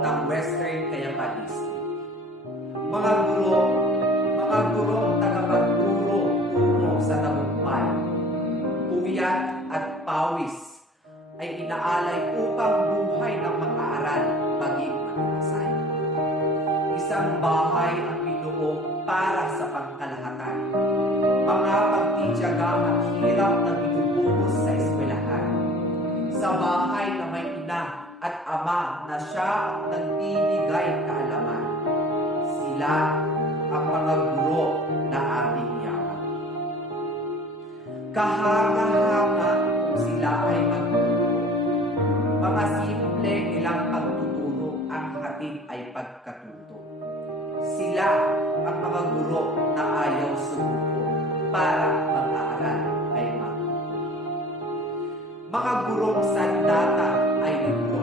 ng Western Cayapa District. Mga gurong tagapagturo tungo sa tagumpay, puyat at pawis ay inaalay upang buhay ng mag-aaral maging matiwasay. Isang bahay ang binuo para sa pangkalahatan. Mga pagtityaga at hirap na binubuhos sa eskwelahan. Sa bahay na may ina at ama na siya ang nagbibigay kaalaman. Sila ang mga guro na ating yaman. Kahanga-hanga kung sila ay magtuturo. Mga simple nilang pagtuturo ang hatid ay pagkatuto. Sila ang mga guro na ayaw sumuko para mag-aaral ay matuto. Mga gurong sandata ay libro.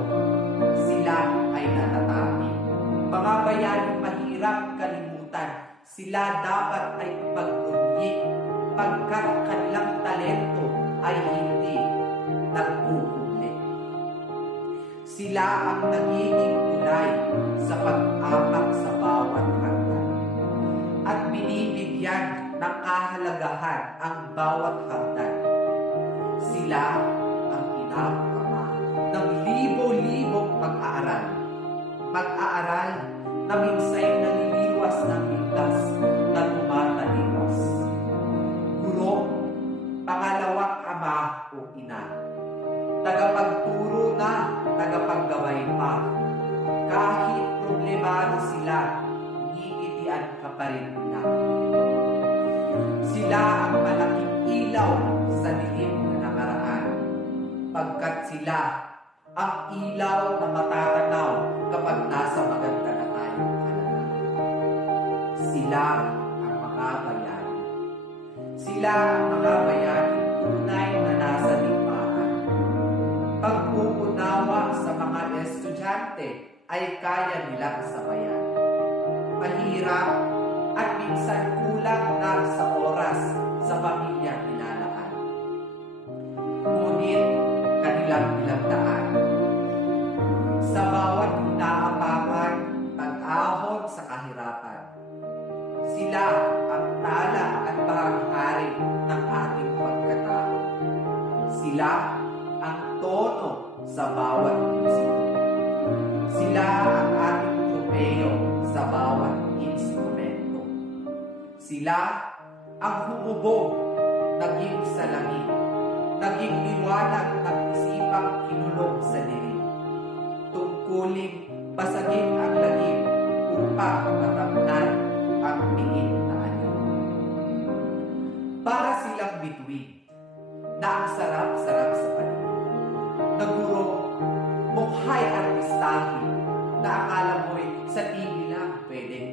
Sila ay natatami. Mga bayaning mahirap kalimutan, sila dapat ay ipag-unyik pagkat kanilang talento ay hindi nagpupulit. Sila ang nagiging tulay sa pag-apak sa bawat hagdan at binibigyan ng kahalagahan ang bawat hagdan. Sila ang ginagawa ng libo-libong mag-aaral. Mag-aaral na minsay naliliwas ng biglas na tumataliwas. Guro, pangalawang ama o ina. Tagapagturo na, tagapaggabay pa. Kahit problemado sila, ngingitian ka pa rin nila. Sila ang malaking ilaw sa dilim na nakaraan. Pagkat sila ang ilaw na matatanaw kapag nasa maganda na tayong kalagayan. Sila ang mga bayani. Sila ang mga bayani tunay na nasa digmaan. Pagpupunawa sa mga estudyante ay kaya nilang sabayan. Mahirap at minsan kulang na sa oras sa pamilya nilalaan. Ngunit kanilang pinagdaan. Sa bawat inaapakan, pag-ahon sa kahirapan. Sila ang tala at bahaghari ng ating pagkatao. Sila ang tono sa bawat musiko. Sila ang ating tropeo sa bawat instrumento. Sila ang humubog, naging salamin, naging liwanag ng isipang kinulog sa dilim. Tungkuling basagin ang lagim upang matamnan ang tingin na anin. Para silang bituin na ang sarap-sarap sa paningin. Naguro, mukhay artistahin na akala mo'y sa TV lang pwedeng